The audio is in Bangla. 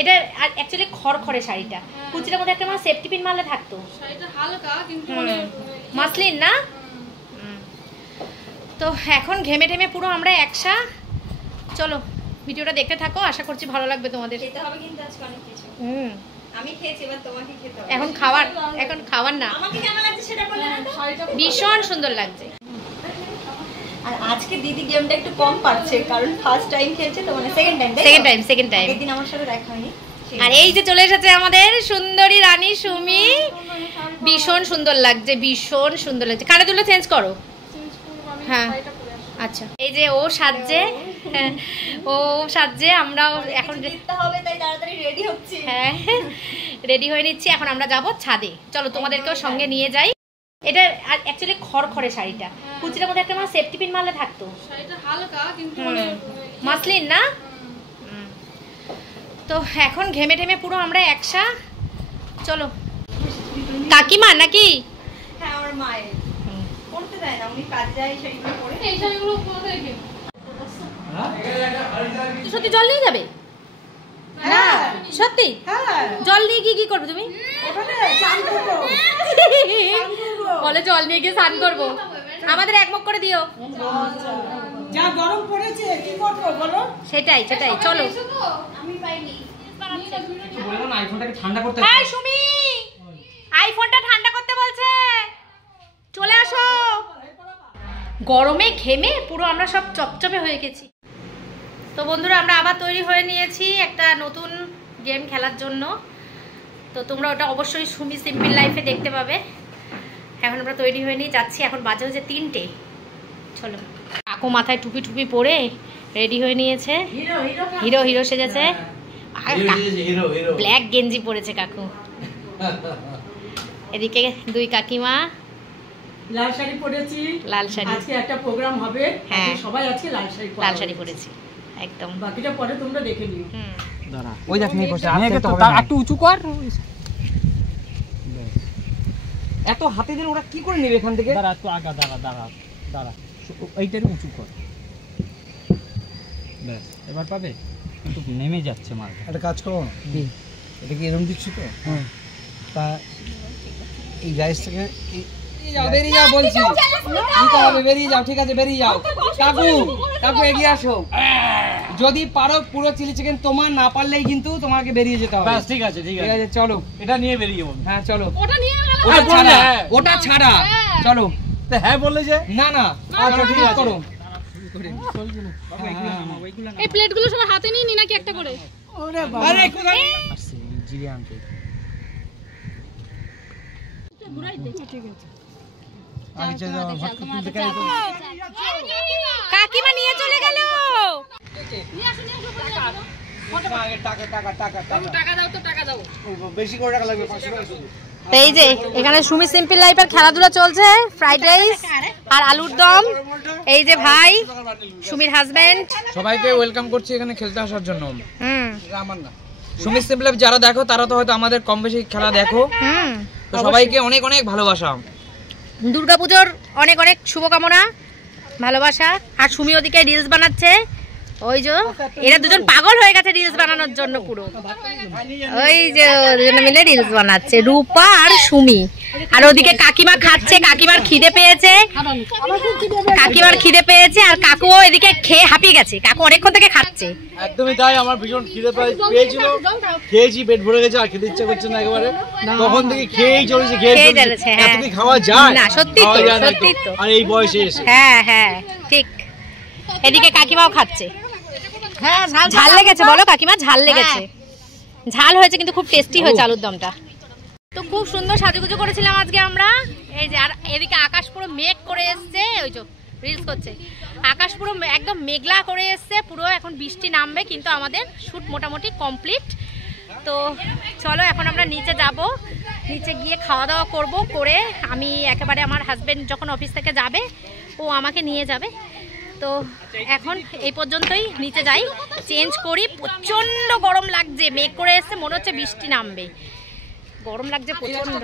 এটা অ্যাকচুয়ালি খড়খড়ে শাড়িটা, কুচিটার মধ্যে একটা মানে সেফটি পিন মারলে থাকতো। শাড়িটা হালকা কিন্তু মানে মাসলিন না। তো এখন ঘেমে টেমে পুরো আমরা একসা। চলো ভিডিওটা দেখতে থাকো, আশা করছি ভালো লাগবে তোমাদের। খেতে হবে কিন্তু আজকে অনেক কিছু। আমি খেয়েছি, এবার তোমাকে খেতে হবে। এখন খাবার না। আমাকে কেমন লাগছে সেটা বলে না তো। ভীষণ সুন্দর লাগছে। আর আজকে দিদি গেমটা একটু কম পাচ্ছে কারণ ফার্স্ট টাইম খেলছে তো, মানে সেকেন্ড টাইম। একদিন আমার সাথে দেখা হয়নি। আর এই যে চলে এসেছে আমাদের সুন্দরী রানী সুমি, ভীষণ সুন্দর লাগছে, ভীষণ সুন্দর লাগছে। কানে দুটো চেঞ্জ করো। হ্যাঁ আচ্ছা, এই যে ও সাজছে, আমরাও এখন দেখতে হবে তাই তাড়াতাড়ি রেডি হচ্ছি। হ্যাঁ রেডি হয়ে নিচ্ছি, এখন আমরা যাব ছাদে। চলো তোমাদেরকেও সঙ্গে নিয়ে যাই। এটা অ্যাকচুয়ালি খড়খড়ে শাড়িটা, কুচিটার মধ্যে একটা মানে সেফটি পিন মারলে থাকতো। শাড়িটা হালকা কিন্তু মানে মাসলিন না। তো এখন ঘেমে টেমে পুরো আমরা একসা। চলো কাকিমা নাকি? হ্যাঁ আমার মায়ের পড়তে দেয় না, উনি কাজে যায় শাড়িগুলো পরে। এই শাড়িগুলো কোথায় গেল? সত্যি জল নিয়ে যাবে? হ্যাঁ সত্যি। জল নিয়ে গিয়ে কি করবে তুমি? বলে জল নিয়ে গিয়ে স্নান করবো। আমাদের এক মুখ করে দিও। যা গরম পড়েছে কি করবো বলো? সেটাই চলো। আমি পাইনি। বললাম না আইফোনটাকে ঠান্ডা করতে। এই সুমি, আইফোনটা ঠান্ডা করতে বলছে, চলে আসো। গরমে ঘেমে পুরো আমরা সব চপচপে হয়ে গেছি। তো বন্ধুরা আমরা আবার তৈরি হয়ে নিয়েছি একটা নতুন গেম খেলার জন্য। তো তোমরা ওটা অবশ্যই সুমি সিম্পল লাইফে দেখতে পাবে। এখন আমরা তৈরি হয়ে নিয়ে যাচ্ছি, এখন বাজে হচ্ছে 3টে। চলো। কাকু মাথায় টুপি পরে রেডি হয়ে নিয়েছে, হিরো সেজেছে। ব্ল্যাক গেঞ্জি পরেছে কাকু। এদিকে দুই কাকিমা লাল শাড়ি পরেছি। লাল শাড়ি, আজকে একটা প্রোগ্রাম হবে। হ্যাঁ সবাই আজকে লাল শাড়ি পরেছি একদম। বাকিটা পরে তোমরা দেখে নিও। দাঁড়া ওই দেখ নেই করছে, একটু উঁচু কর। এত হাতে দিন ওরা কি করে নেবে এখান থেকে? দাঁড়া একটু আগা, দাঁড়া এইটার উঁচু কর, ব্যাস এবার পাবে। কিন্তু নেমে যাচ্ছে মাল। একটা কাজ করো না, এটা কি এরকম দিচ্ছি তো? তা এই গাইস থেকে বেরিয়ে যাও বলছি, দিতে হবে, বেরিয়ে যাও। ঠিক আছে বেরিয়ে যাও। কাকু এগিয়ে আসো। যদি পারো পুরো চিলি চিকেন তোমার, না পারলেই কিন্তু তোমাকে বেরিয়ে যেতে হবে। ঠিক আছে চলো, এটা নিয়ে বেরিয়ে যাবো। হ্যাঁ চলো, ওটা ছাড়া চলো। হ্যাঁ বললে যে না আচ্ছা ঠিক আছে করো। এই প্লেটগুলো সব হাতে নিয়ে নি নাকি একটা করে? ওরে বাবা, আরে কোথায় জিরে আনতে। কাকিমা নিয়ে চলে গেল। এই যে এখানে সুমি সিম্পল লাইফের খেলাধুলা চলছে, ফ্রাইড রাইস আর আলুর দম। এই যে ভাই সুমির হাজবেন্ড, সবাইকে ওয়েলকাম করছি এখানে খেলতে আসার জন্য। সুমি সিম্পল লাইফ যারা দেখো তারা তো হয়তো আমাদের কম বেশি খেলা দেখো। তো সবাইকে অনেক অনেক ভালোবাসা। দুর্গাপুজোর অনেক অনেক শুভকামনা, ভালোবাসা। আর সুমি ওদিকে রিলস বানাচ্ছে। ওই যে এরা দুজন পাগল হয়ে গেছে রিলস বানানোর জন্য পুরো। ওই যে দুজনে মিলে রিলস বানাচ্ছে, রূপা আর সুমি। আর ওদিকে কাকিমা খাচ্ছে, কাকিমার খিদে পেয়েছে। আর কাকুও এদিকে খেয়ে হাঁপিয়ে গেছে, কাকু অনেকক্ষণ থেকে খাচ্ছে। একদমই তাই, আমার ভীষণ খিদে পেয়েছিল, খেয়েছি, পেট ভরে গেছে, আর খেতে ইচ্ছা করছে না একেবারে। তখন থেকে খেয়েই চলেছে, এত কি খাওয়া যায় না? সত্যি তো, আর এই বয়সে এসে। হ্যাঁ ঠিক। এদিকে কাকিমাও খাচ্ছে। হ্যাঁ ঝাল লেগেছে বলো কাকিমা? ঝাল লেগেছে, ঝাল হয়েছে কিন্তু খুব টেস্টি হয়েছে আলুর দমটা। তো খুব সুন্দর সাজুগুজু করেছিলাম আজকে আমরা। এই যে আর এদিকে আকাশ পুরো মেঘ করে এসছে, ওই যে রিলস করছে। আকাশ পুরো একদম মেঘলা করে এসছে পুরো, এখন বৃষ্টি নামবে। কিন্তু আমাদের শুট মোটামুটি কমপ্লিট। তো চলো এখন আমরা নিচে যাব, নিচে গিয়ে খাওয়া দাওয়া করে আমি একেবারে আমার হাজবেন্ড যখন অফিস থেকে যাবে ও আমাকে নিয়ে যাবে। তো এখন এই পর্যন্তই, নিচে যাই, চেঞ্জ করি। প্রচন্ড গরম লাগছে, মেঘ করে এসছে, মনে হচ্ছে বৃষ্টি নামবে, গরম লাগছে প্রচন্ড।